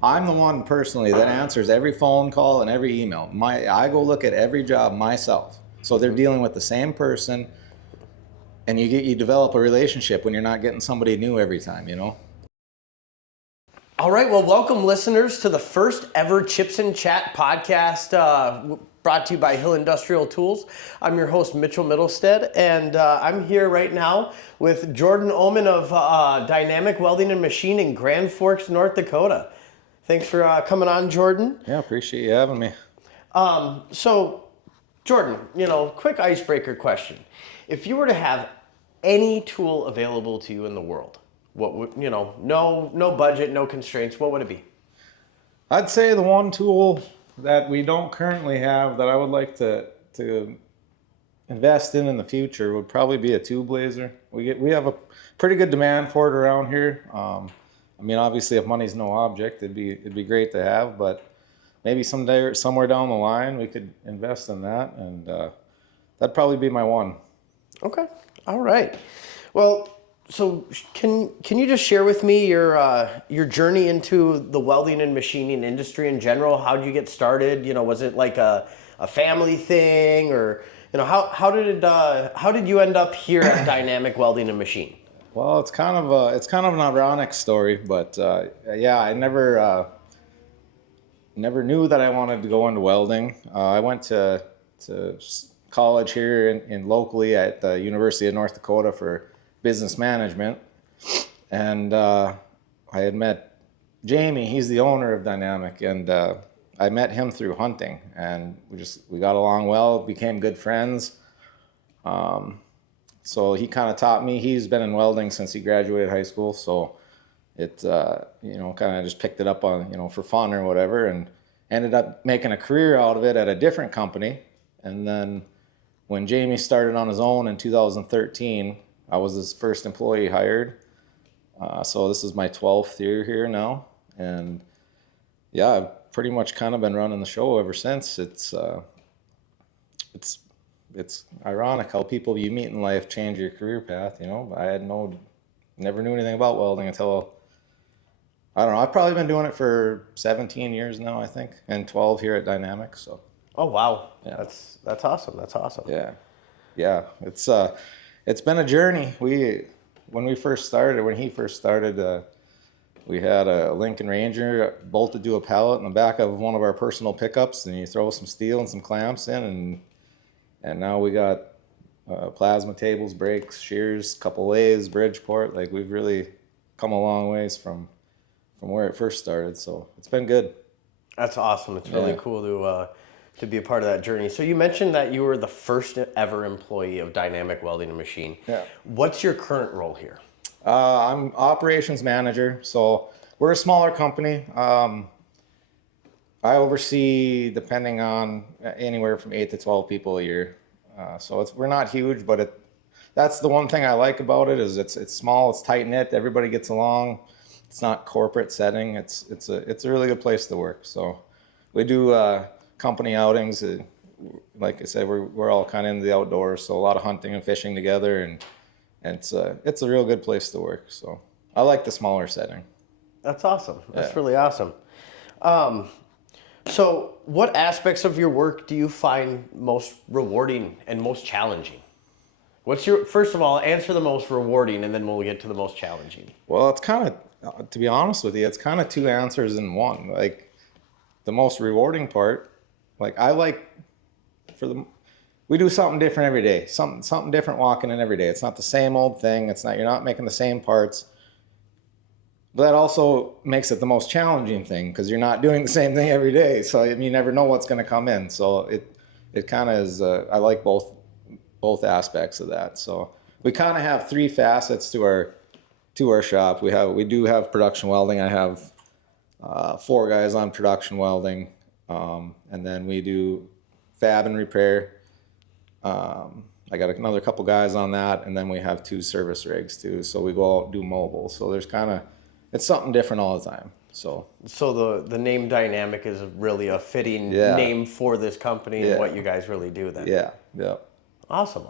I'm the one personally that answers every phone call and every email. I go look at every job myself. So they're dealing with the same person, and you develop a relationship when you're not getting somebody new every time, you know? All right, well, welcome listeners to the first ever Chips and Chat podcast brought to you by Hill Industrial Tools. I'm your host, Mitchell Middlestead, and I'm here right now with Jordan Ohman of Dynamic Welding Machine in Grand Forks, North Dakota. Thanks for coming on, Jordan. Yeah, appreciate you having me. So, Jordan, quick icebreaker question. If you were to have any tool available to you in the world, what would, no budget, no constraints, what would it be? I'd say the one tool that we don't currently have that I would like to invest in the future would probably be a tube laser. We have a pretty good demand for it around here. I mean, obviously, if money's no object, it'd be great to have, but maybe someday, somewhere down the line, we could invest in that, and that'd probably be my one. Okay, all right. Well, so can you just share with me your journey into the welding and machining industry in general? How did you get started? Was it like a family thing, or how did you end up here at Dynamic Welding and Machine? Well, it's kind of an ironic story, but yeah, I never knew that I wanted to go into welding. I went to college here in locally at the University of North Dakota for business management, and I had met Jamie. He's the owner of Dynamic, and I met him through hunting, and we got along well, became good friends. So he kind of taught me. He's been in welding since he graduated high school, so it kind of just picked it up on for fun or whatever, and ended up making a career out of it at a different company. And then when Jamie started on his own in 2013, I was his first employee hired. So this is my 12th year here now, and yeah, I've pretty much kind of been running the show ever since. It's ironic how people you meet in life change your career path. I never knew anything about welding until, I don't know, I've probably been doing it for 17 years now, I think, and 12 here at Dynamic. So Oh wow, yeah, that's awesome. That's awesome. yeah, it's been a journey. When he first started, we had a Lincoln Ranger bolted to a pallet in the back of one of our personal pickups, and you throw some steel and some clamps in, and now we got plasma tables, brakes, shears, couple lathes, Bridgeport. Like, we've really come a long ways from where it first started. So it's been good. That's awesome. It's really cool to be a part of that journey. So you mentioned that you were the first ever employee of Dynamic Welding and Machine. Yeah. What's your current role here? I'm operations manager. So we're a smaller company. I oversee, depending on, anywhere from 8 to 12 people a year. So we're not huge, but that's the one thing I like about it, is it's small, it's tight knit, everybody gets along. It's not corporate setting. It's a really good place to work. So we do company outings. Like I said, we're all kind of into the outdoors, so a lot of hunting and fishing together, and it's a real good place to work. So I like the smaller setting. That's awesome. That's really awesome. So what aspects of your work do you find most rewarding and most challenging? First of all, answer the most rewarding, and then we'll get to the most challenging. Well, it's kind of, to be honest with you, it's kind of two answers in one. Like, the most rewarding part, like, we do something different every day. Something different walking in every day. It's not the same old thing. You're not making the same parts. But that also makes it the most challenging thing, because you're not doing the same thing every day. So you never know what's going to come in. So it kind of is. I like both aspects of that. So we kind of have three facets to our shop. We do have production welding. I have 4 guys on production welding, and then we do fab and repair. I got another couple guys on that, and then we have 2 service rigs too. So we go out and do mobile. So it's something different all the time. So the name Dynamic is really a fitting name for this company and what you guys really do then. Yeah. Awesome.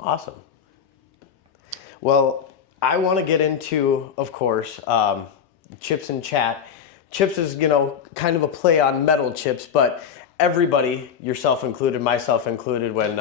Well, I want to get into, of course, Chips and Chat, chips is, kind of a play on metal chips, but everybody, yourself included, myself included, when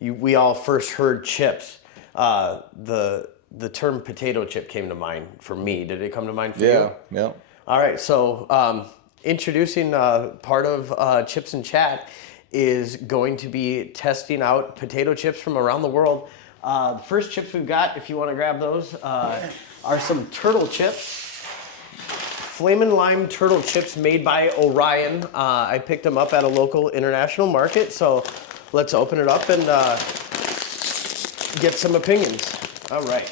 we all first heard chips, the term potato chip came to mind for me. Did it come to mind for you? Yeah. All right, so introducing part of Chips and Chat is going to be testing out potato chips from around the world. The first chips we've got, if you want to grab those, are some turtle chips. Flamin Lime Turtle Chips made by Orion. I picked them up at a local international market, so let's open it up and get some opinions. All right.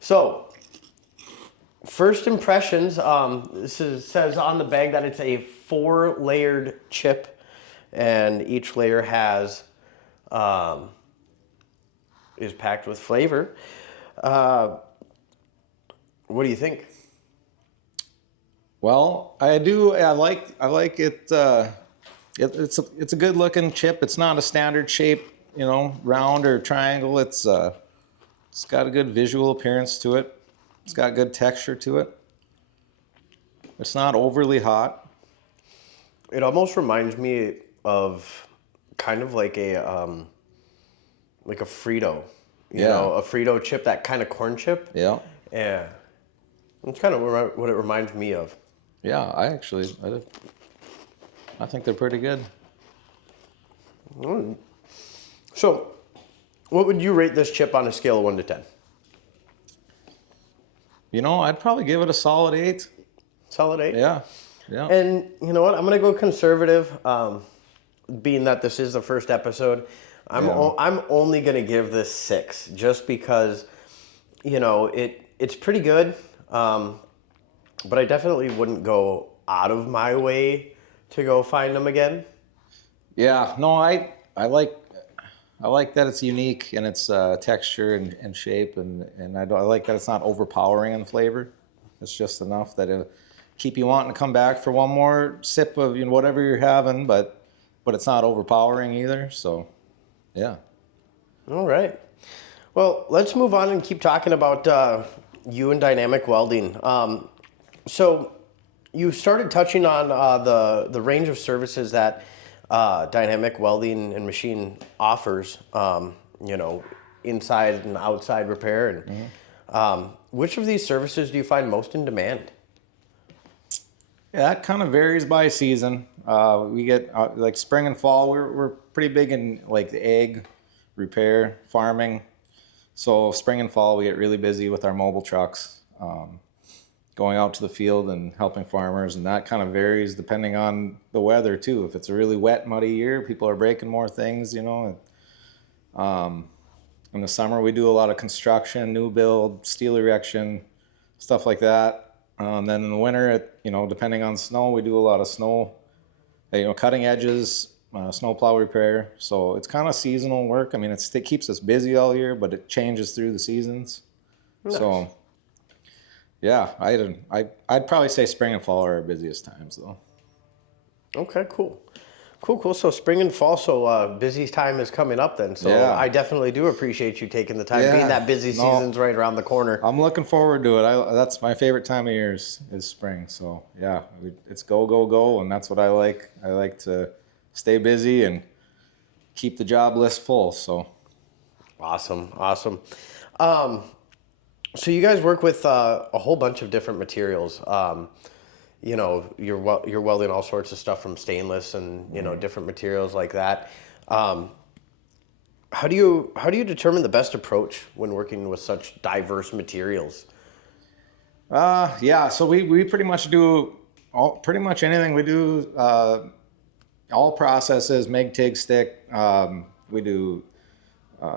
So, first impressions, says on the bag that it's a 4-layered chip, and each layer is packed with flavor. What do you think? Well, I like it. It's a good looking chip. It's not a standard shape, round or triangle. It's got a good visual appearance to it. It's got good texture to it. It's not overly hot. It almost reminds me of kind of like a Frito, a Frito chip, that kind of corn chip. Yeah. Yeah. That's kind of what it reminds me of. Yeah, I think they're pretty good. So, what would you rate this chip on a scale of 1 to 10? I'd probably give it a solid 8. Solid 8? Yeah. And you know what? I'm going to go conservative, being that this is the first episode. I'm only going to give this 6, just because, it's pretty good. But I definitely wouldn't go out of my way to go find them again. Yeah, no, I like that it's unique in its texture and shape, and I like that it's not overpowering in flavor. It's just enough that it'll keep you wanting to come back for one more sip of whatever you're having, but it's not overpowering either. So, yeah. All right. Well, let's move on and keep talking about you and dynamic welding. So you started touching on the range of services that Dynamic Welding and Machine offers, inside and outside repair. And which of these services do you find most in demand? Yeah, that kind of varies by season. We get like spring and fall. We're pretty big in like the egg repair, farming. So spring and fall we get really busy with our mobile trucks. Going out to the field and helping farmers, and that kind of varies depending on the weather too. If it's a really wet, muddy year, people are breaking more things, In the summer, we do a lot of construction, new build, steel erection, stuff like that. Then in the winter, depending on snow, we do a lot of snow, cutting edges, snowplow repair. So it's kind of seasonal work. I mean, it keeps us busy all year, but it changes through the seasons. Nice. So. Yeah, I'd probably say spring and fall are our busiest times, though. Okay, cool. So spring and fall, so busy time is coming up then. So yeah. I definitely do appreciate you taking the time, being that busy season's right around the corner. I'm looking forward to it. That's my favorite time of year is spring. So yeah, it's go, and that's what I like. I like to stay busy and keep the job list full. So awesome. So you guys work with a whole bunch of different materials. You're welding all sorts of stuff from stainless and different materials like that. How do you determine the best approach when working with such diverse materials? So we pretty much do pretty much anything. We do all processes, MIG, TIG, stick. We do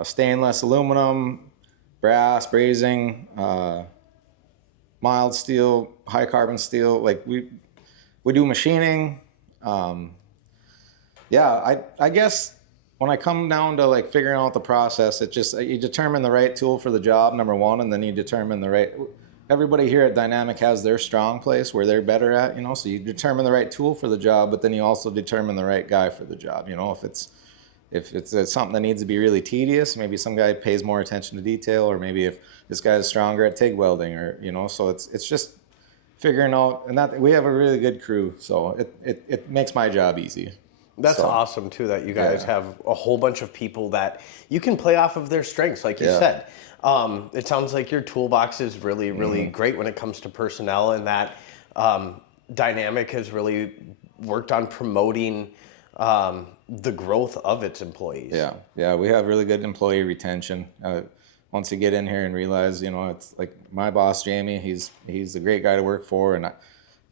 stainless, aluminum, brass, brazing, mild steel, high carbon steel. Like we do machining. I guess when I come down to like figuring out the process, you determine the right tool for the job, number one, and then you determine everybody here at Dynamic has their strong place where they're better at, so you determine the right tool for the job, but then you also determine the right guy for the job. If it's something that needs to be really tedious, maybe some guy pays more attention to detail, or maybe if this guy is stronger at TIG welding, or so it's just figuring out, and that we have a really good crew, so it makes my job easy. That's So, awesome too, that you guys yeah. have a whole bunch of people that you can play off of their strengths, like you Yeah. said. It sounds like your toolbox is really, really Mm-hmm. great when it comes to personnel, and that Dynamic has really worked on promoting the growth of its employees. Yeah, we have really good employee retention. Once you get in here and realize, it's like my boss Jamie. He's a great guy to work for, and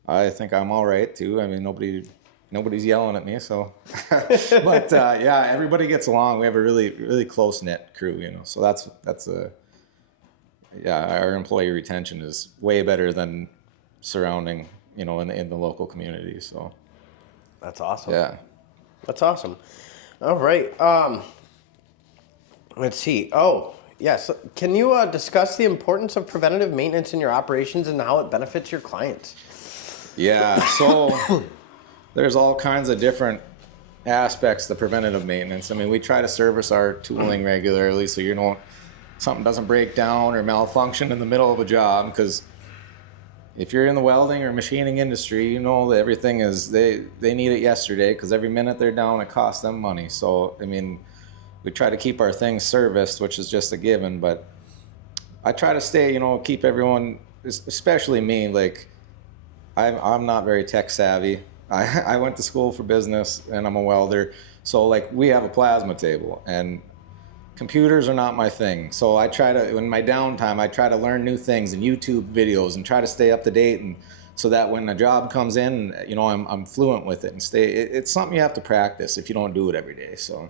I think I'm all right too. I mean, nobody's yelling at me, so. But yeah, everybody gets along. We have a really really close knit crew, So that's a yeah. Our employee retention is way better than surrounding, in the local community. So That's awesome. yeah. That's awesome. All right. Let's see. Oh, yes. Can you discuss the importance of preventative maintenance in your operations and how it benefits your clients? Yeah, so there's all kinds of different aspects to preventative maintenance. I mean, we try to service our tooling regularly so something doesn't break down or malfunction in the middle of a job, because if you're in the welding or machining industry, you know that everything is they need it yesterday, because every minute they're down it costs them money. So I mean, we try to keep our things serviced, which is just a given, but I try to stay, keep everyone, especially me, like I'm not very tech savvy. I went to school for business and I'm a welder. So like we have a plasma table and computers are not my thing. So I try to, in my downtime, I try to learn new things and YouTube videos and try to stay up to date, and so that when a job comes in, I'm fluent with it and it's something you have to practice if you don't do it every day. So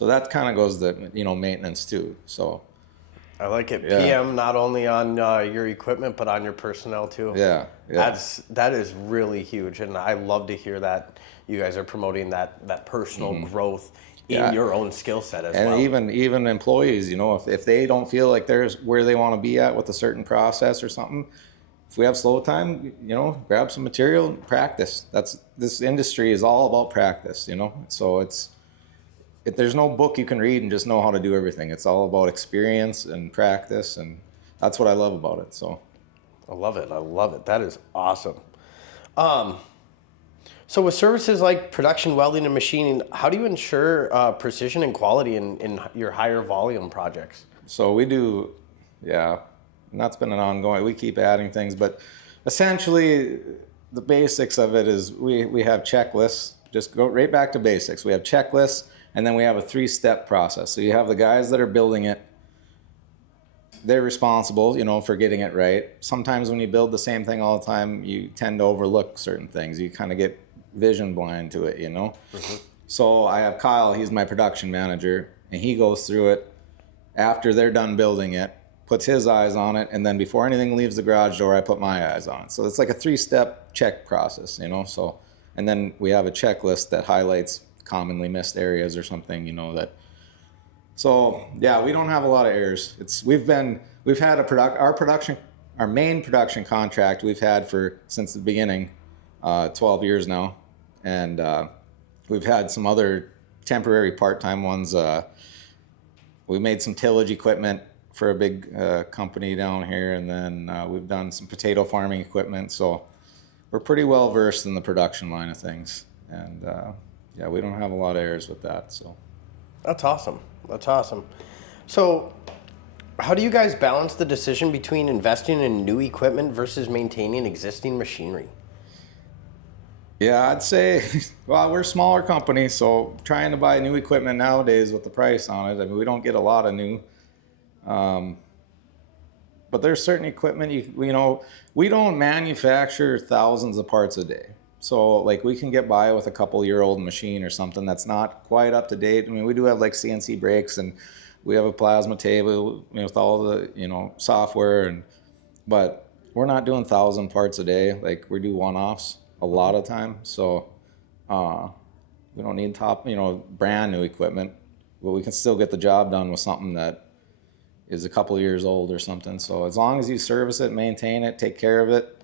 that kind of goes to, maintenance too. So I like it. yeah. PM not only on your equipment but on your personnel too. Yeah. That is really huge, and I love to hear that you guys are promoting that personal growth in your own skill set as well. And even employees, if they don't feel like there's where they want to be at with a certain process or something, if we have slow time, grab some material and practice. This industry is all about practice, So there's no book you can read and just know how to do everything. It's all about experience and practice, and that's what I love about it. So I love it. I love it. That is awesome. So with services like production welding and machining, how do you ensure precision and quality in your higher volume projects? So we do, yeah, and that's been an ongoing, we keep adding things, but essentially the basics of it is we have checklists. Just go right back to basics. We have checklists, and then we have a 3-step process. So you have the guys that are building it. They're responsible, for getting it right. Sometimes when you build the same thing all the time, you tend to overlook certain things. You kind of get vision blind to it, So I have Kyle, he's my production manager, and he goes through it after they're done building it, puts his eyes on it, and then before anything leaves the garage door, I put my eyes on it. So it's like a 3-step check process, So, and then we have a checklist that highlights commonly missed areas or something, that. So yeah, we don't have a lot of errors. We've had our main production contract we've had since the beginning, 12 years now, and we've had some other temporary part-time ones. We made some tillage equipment for a big company down here, and then we've done some potato farming equipment. So we're pretty well versed in the production line of things, and yeah, we don't have a lot of errors with that. So That's awesome. That's awesome. So how do you guys balance the decision between investing in new equipment versus maintaining existing machinery? yeah, I'd say, well, we're a smaller company, so trying to buy new equipment nowadays with the price on it, I mean, we don't get a lot of new. But there's certain equipment, we don't manufacture thousands of parts a day. So like we can get by with a couple-year-old machine or something that's not quite up to date. I mean, we do have like CNC brakes, and we have a plasma table, with all the, software, but we're not doing 1,000 parts a day. Like we do one-offs a lot of time. So we don't need top, brand new equipment, but we can still get the job done with something that is a couple of years old or something. So as long as you service it, maintain it, take care of it,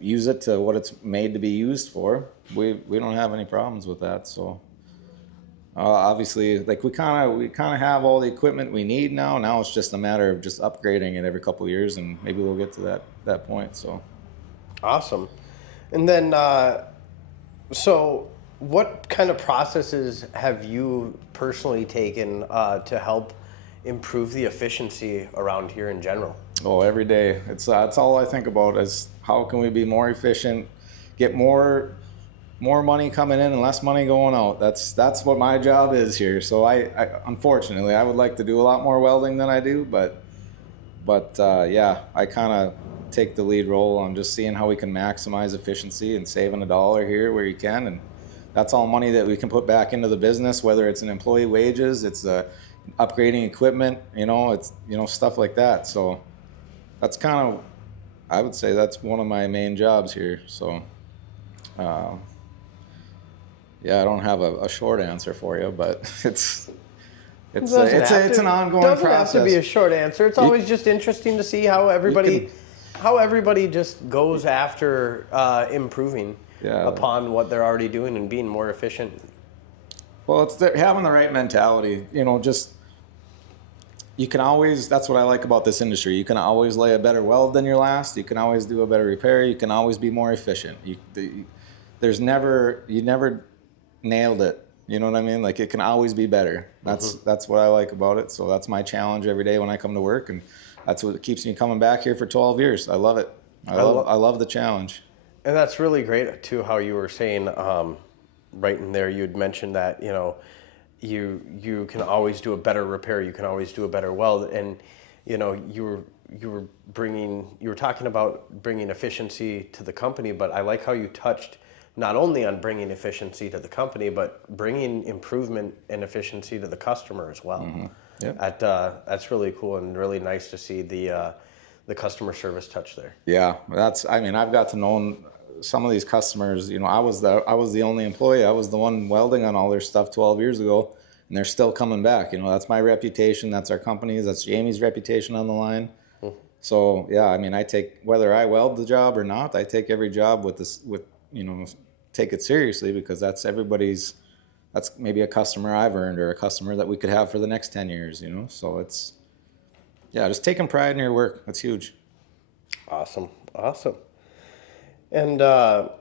use it to what it's made to be used for, we don't have any problems with that. So Obviously, like we kind of have all the equipment we need now. Now it's just a matter of just upgrading it every couple of years, and maybe we'll get to that point. So, Awesome. And then, so what kind of processes have you personally taken to help improve the efficiency around here in general? oh, every day it's all I think about is how can we be more efficient, get more money coming in and less money going out. That's what my job is here. So I unfortunately I would like to do a lot more welding than I do, but yeah, I kind of take the lead role on just seeing how we can maximize efficiency and saving a dollar here where you can, and that's all money that we can put back into the business, whether it's an employee wages, it's upgrading equipment, it's stuff like that. So that's kind of, I would say that's one of my main jobs here. So yeah, I don't have a short answer for you, but it's an ongoing doesn't process. have to be a short answer. It's always just interesting to see how everybody just goes after improving upon what they're already doing and being more efficient. Well, it's having the right mentality. Just you can always. That's what I like about this industry. You can always lay a better weld than your last. You can always do a better repair. You can always be more efficient. You never nailed it. You know what I mean? Like it can always be better. That's what I like about it. So that's my challenge every day when I come to work, and that's what keeps me coming back here for 12 years. I love it. I love the challenge. And that's really great too. How you were saying right in there, you had mentioned that you can always do a better repair. You can always do a better weld, and you were talking about bringing efficiency to the company. But I like how you touched not only on bringing efficiency to the company, but bringing improvement and efficiency to the customer as well. Mm-hmm. Yeah. That's really cool and really nice to see the customer service touch there. Yeah, I've got to know some of these customers. I was the only employee. I was the one welding on all their stuff 12 years ago, and they're still coming back. That's my reputation. That's our company's. That's Jamie's reputation on the line. Mm-hmm. So yeah, I take, whether I weld the job or not, I take every job take it seriously, because that's maybe a customer I've earned, or a customer that we could have for the next 10 years. So it's, yeah, just taking pride in your work. That's huge. Awesome. And so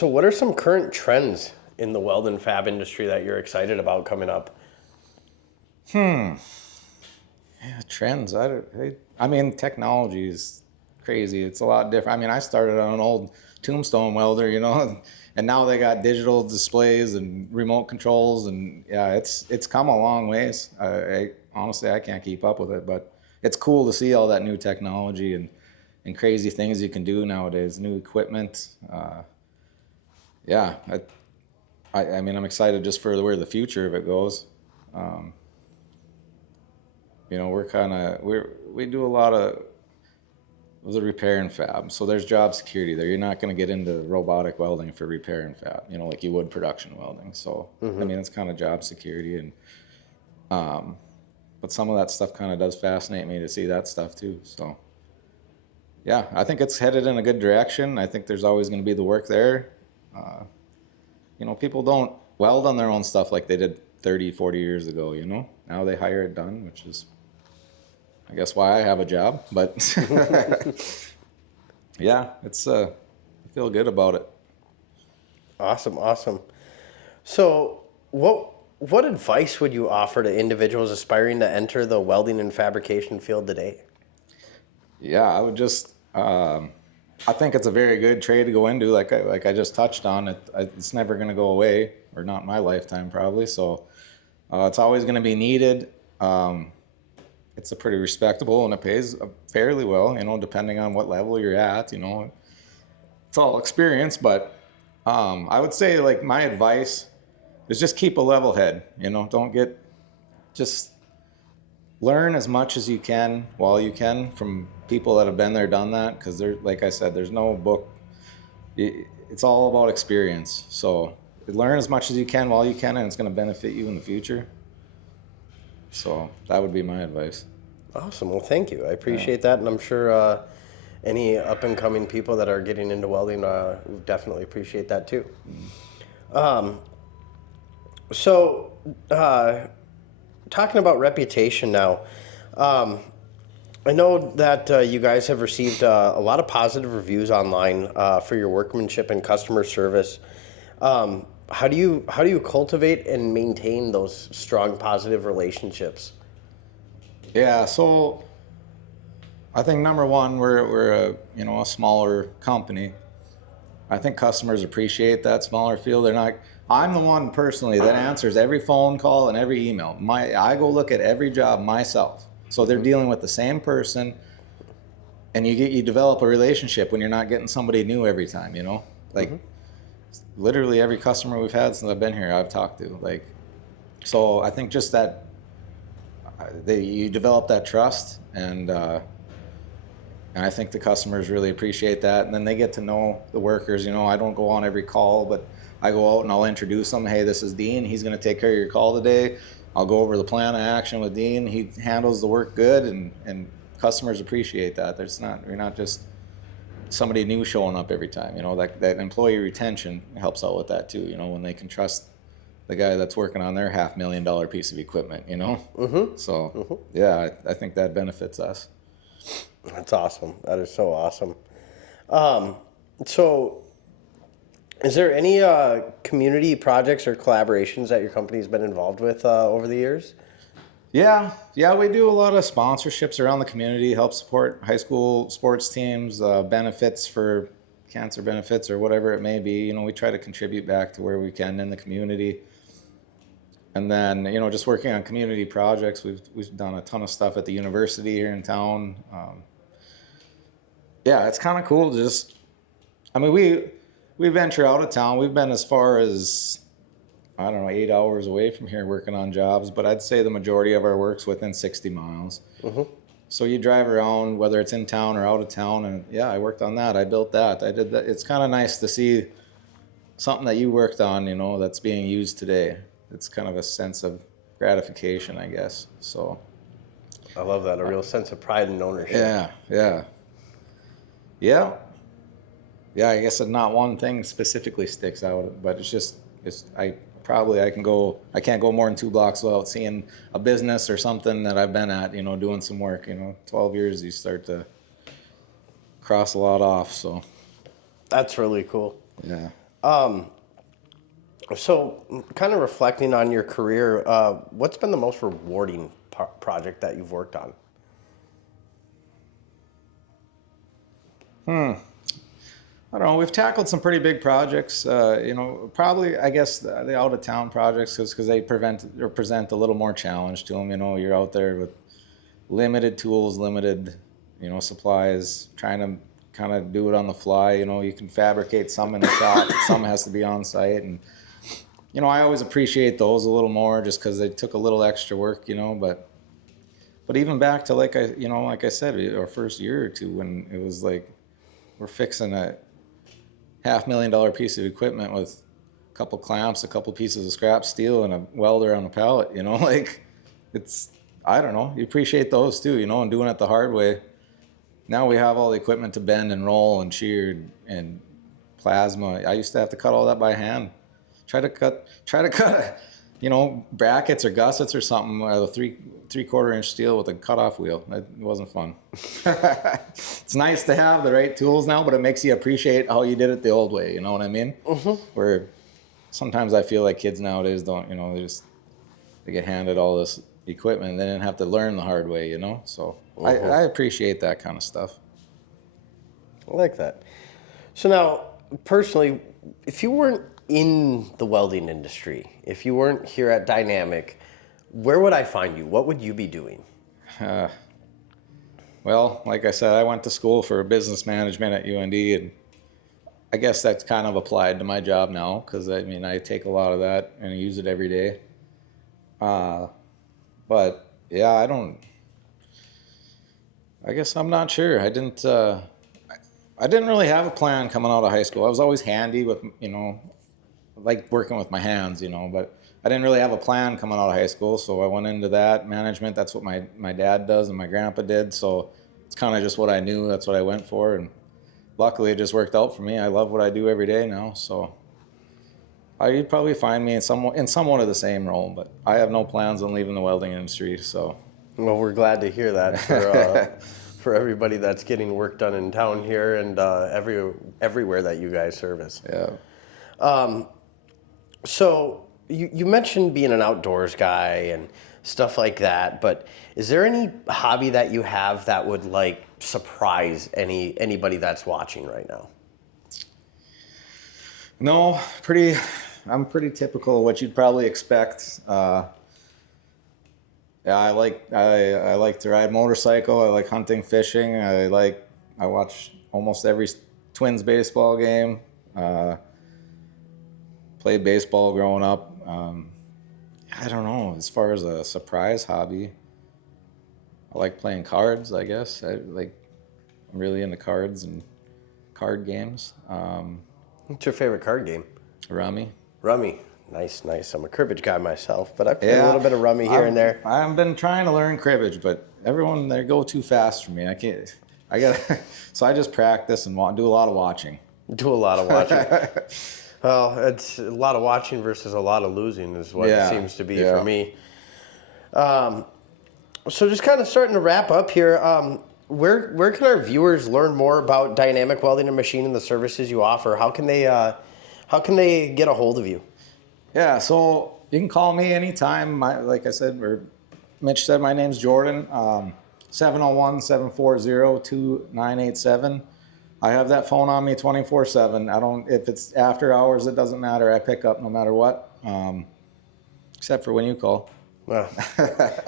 what are some current trends in the weld and fab industry that you're excited about coming up? Yeah, trends. Technology is crazy. It's a lot different. I started on an old tombstone welder, and now they got digital displays and remote controls, and yeah, it's come a long ways. Honestly, I can't keep up with it, but it's cool to see all that new technology and crazy things you can do nowadays, new equipment. Yeah, I'm excited just for where the future of it goes. We do a lot of the repair and fab, so there's job security there. You're not going to get into robotic welding for repair and fab, like you would production welding. So it's kind of job security, and but some of that stuff kind of does fascinate me to see that stuff too. So yeah, I think it's headed in a good direction. I think there's always going to be the work there. People don't weld on their own stuff like they did 30, 40 years ago. Now they hire it done, which is, I guess, why I have a job. But yeah, I feel good about it. Awesome. So what advice would you offer to individuals aspiring to enter the welding and fabrication field today? Yeah, I would just, I think it's a very good trade to go into. Like I just touched on it, it's never going to go away, or not in my lifetime probably. So it's always going to be needed. It's a pretty respectable, and it pays fairly well, depending on what level you're at. It's all experience, but I would say, like, my advice is just keep a level head. Just learn as much as you can while you can from people that have been there, done that, because like I said, there's no book. It's all about experience. So learn as much as you can while you can, and it's going to benefit you in the future. So that would be my advice. Awesome. Well, thank you. I appreciate that, and I'm sure any up-and-coming people that are getting into welding definitely appreciate that too. So, talking about reputation now, um, I know that you guys have received a lot of positive reviews online for your workmanship and customer service. How do you cultivate and maintain those strong positive relationships? Yeah, so I think number one, we're a a smaller company. I think customers appreciate that smaller feel. They're not. I'm the one personally that answers every phone call and every email. I go look at every job myself. So they're dealing with the same person, and you develop a relationship when you're not getting somebody new every time. Like literally every customer we've had since I've been here, I've talked to. Like, so I think just that you develop that trust, and I think the customers really appreciate that. And then they get to know the workers. I don't go on every call, but I go out and I'll introduce them. Hey, this is Dean. He's going to take care of your call today. I'll go over the plan of action with Dean. He handles the work good, and customers appreciate that. You're not just somebody new showing up every time. That employee retention helps out with that too. When they can trust the guy that's working on their $500,000 piece of equipment. So yeah, I think that benefits us. That's awesome. That is so awesome. Um, so, is there any community projects or collaborations that your company's been involved with over the years? Yeah, we do a lot of sponsorships around the community, help support high school sports teams, benefits for cancer benefits or whatever it may be. We try to contribute back to where we can in the community. And then, just working on community projects, we've done a ton of stuff at the university here in town. Yeah, it's kind of cool. I mean, we venture out of town. We've been as far as, I don't know, 8 hours away from here working on jobs, but I'd say the majority of our work's within 60 miles. So you drive around, whether it's in town or out of town, and yeah, I worked on that. I built that. I did that. It's kind of nice to see something that you worked on, that's being used today. It's kind of a sense of gratification, I guess. So I love that. A real sense of pride and ownership. yeah. I guess not one thing specifically sticks out, but I can't go more than 2 blocks without seeing a business or something that I've been at, doing some work. 12 years, you start to cross a lot off. So That's really cool. yeah. So, kind of reflecting on your career, what's been the most rewarding project that you've worked on? I don't know. We've tackled some pretty big projects. Probably I guess the out of town projects because they present a little more challenge to them. You're out there with limited tools, limited supplies, trying to kind of do it on the fly. You can fabricate some in the shop, some has to be on site, and I always appreciate those a little more just because they took a little extra work. But even back to like I said, our first year or two when it was like we're fixing a $500,000 piece of equipment with a couple clamps, a couple pieces of scrap steel, and a welder on a pallet. Like it's, I don't know. You appreciate those too, and doing it the hard way. Now we have all the equipment to bend and roll and shear and plasma. I used to have to cut all that by hand. Try to cut, brackets or gussets or something out of three-quarter inch steel with a cutoff wheel. It wasn't fun. It's nice to have the right tools now, but it makes you appreciate how you did it the old way. You know what I mean? Where sometimes I feel like kids nowadays don't. They get handed all this equipment and they didn't have to learn the hard way. So I appreciate that kind of stuff. I like that. So now, personally, if you weren't in the welding industry, if you weren't here at Dynamic, where would I find you? What would you be doing? Well, like I said, I went to school for business management at UND, and I guess that's kind of applied to my job now because I take a lot of that and I use it every day. But yeah, I guess I'm not sure. I didn't really have a plan coming out of high school. I was always handy with, like working with my hands, but I didn't really have a plan coming out of high school. So I went into that management. That's what my dad does and my grandpa did. So it's kind of just what I knew. That's what I went for. And luckily it just worked out for me. I love what I do every day now. So You'd probably find me in somewhat of the same role, but I have no plans on leaving the welding industry. So, well, we're glad to hear that for everybody that's getting work done in town here and everywhere that you guys service. yeah. So you mentioned being an outdoors guy and stuff like that, but is there any hobby that you have that would like surprise anybody that's watching right now? No, I'm pretty typical of what you'd probably expect. Yeah, I like to ride motorcycle. I like hunting, fishing. I watch almost every Twins baseball game. Played baseball growing up. I don't know. As far as a surprise hobby, I like playing cards. I guess I'm really into cards and card games. What's your favorite card game? Rummy. Rummy. Nice. I'm a cribbage guy myself, but I play a little bit of rummy here and there. I've been trying to learn cribbage, but they go too fast for me. I can't. So I just practice and do a lot of watching. Do a lot of watching. Well, it's a lot of watching versus a lot of losing is what it seems to be for me. So just kind of starting to wrap up here. Where can our viewers learn more about Dynamic Welding Machine and the services you offer? How can they get a hold of you? Yeah, so you can call me anytime. Like I said, or Mitch said, my name's Jordan. 701-740-2987. I have that phone on me 24/7. If it's after hours, it doesn't matter. I pick up no matter what, except for when you call. Well,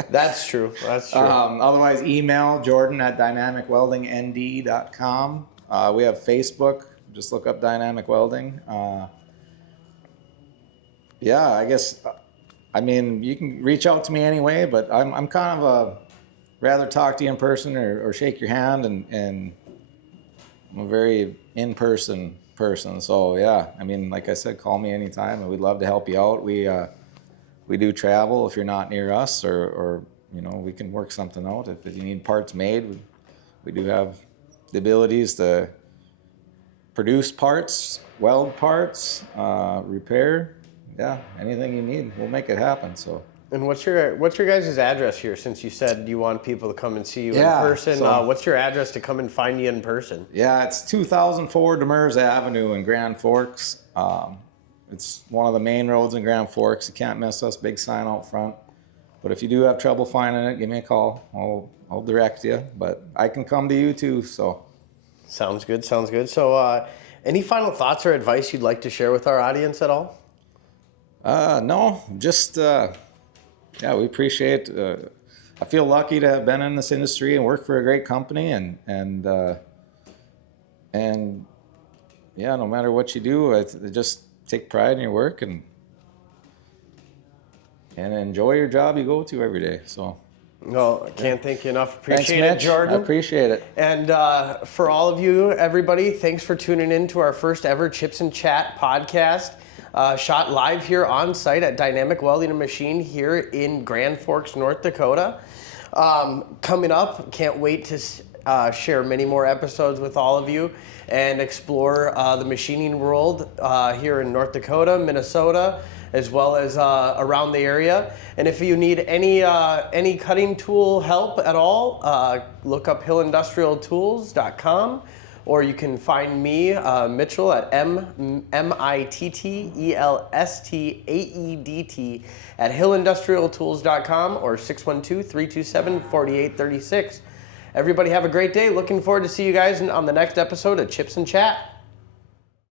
that's true. That's true. Otherwise, email jordan@dynamicweldingnd.com. We have Facebook. Just look up Dynamic Welding. Yeah, I guess, you can reach out to me anyway, but I'm kind of rather talk to you in person or shake your hand, and I'm a very in-person person. So yeah, like I said, call me anytime, and we'd love to help you out. We do travel if you're not near us, or we can work something out. If you need parts made, we do have the abilities to produce parts, weld parts, repair. Yeah, anything you need, we'll make it happen. So. And what's your guys' address here? Since you said you want people to come and see you in person, what's your address to come and find you in person? Yeah, it's 2004 Demers Avenue in Grand Forks. It's one of the main roads in Grand Forks. You can't miss us. Big sign out front. But if you do have trouble finding it, give me a call. I'll direct you. But I can come to you too. So. Sounds good. So, any final thoughts or advice you'd like to share with our audience at all? No, just we appreciate. I feel lucky to have been in this industry and work for a great company, and no matter what you do, just take pride in your work and enjoy your job you go to every day. So. Well, I can't thank you enough. Appreciate Thanks, Mitch. it, Jordan. I appreciate it. And for all of you, everybody, thanks for tuning in to our first ever Chips and Chat podcast. Shot live here on site at Dynamic Welding Machine here in Grand Forks, North Dakota. Coming up, can't wait to share many more episodes with all of you and explore the machining world here in North Dakota, Minnesota, as well as around the area. And if you need any cutting tool help at all, look up hillindustrialtools.com. Or you can find me, Mitchell, at MITTELSTAEDT at hillindustrialtools.com or 612-327-4836. Everybody have a great day. Looking forward to see you guys on the next episode of Chips and Chat.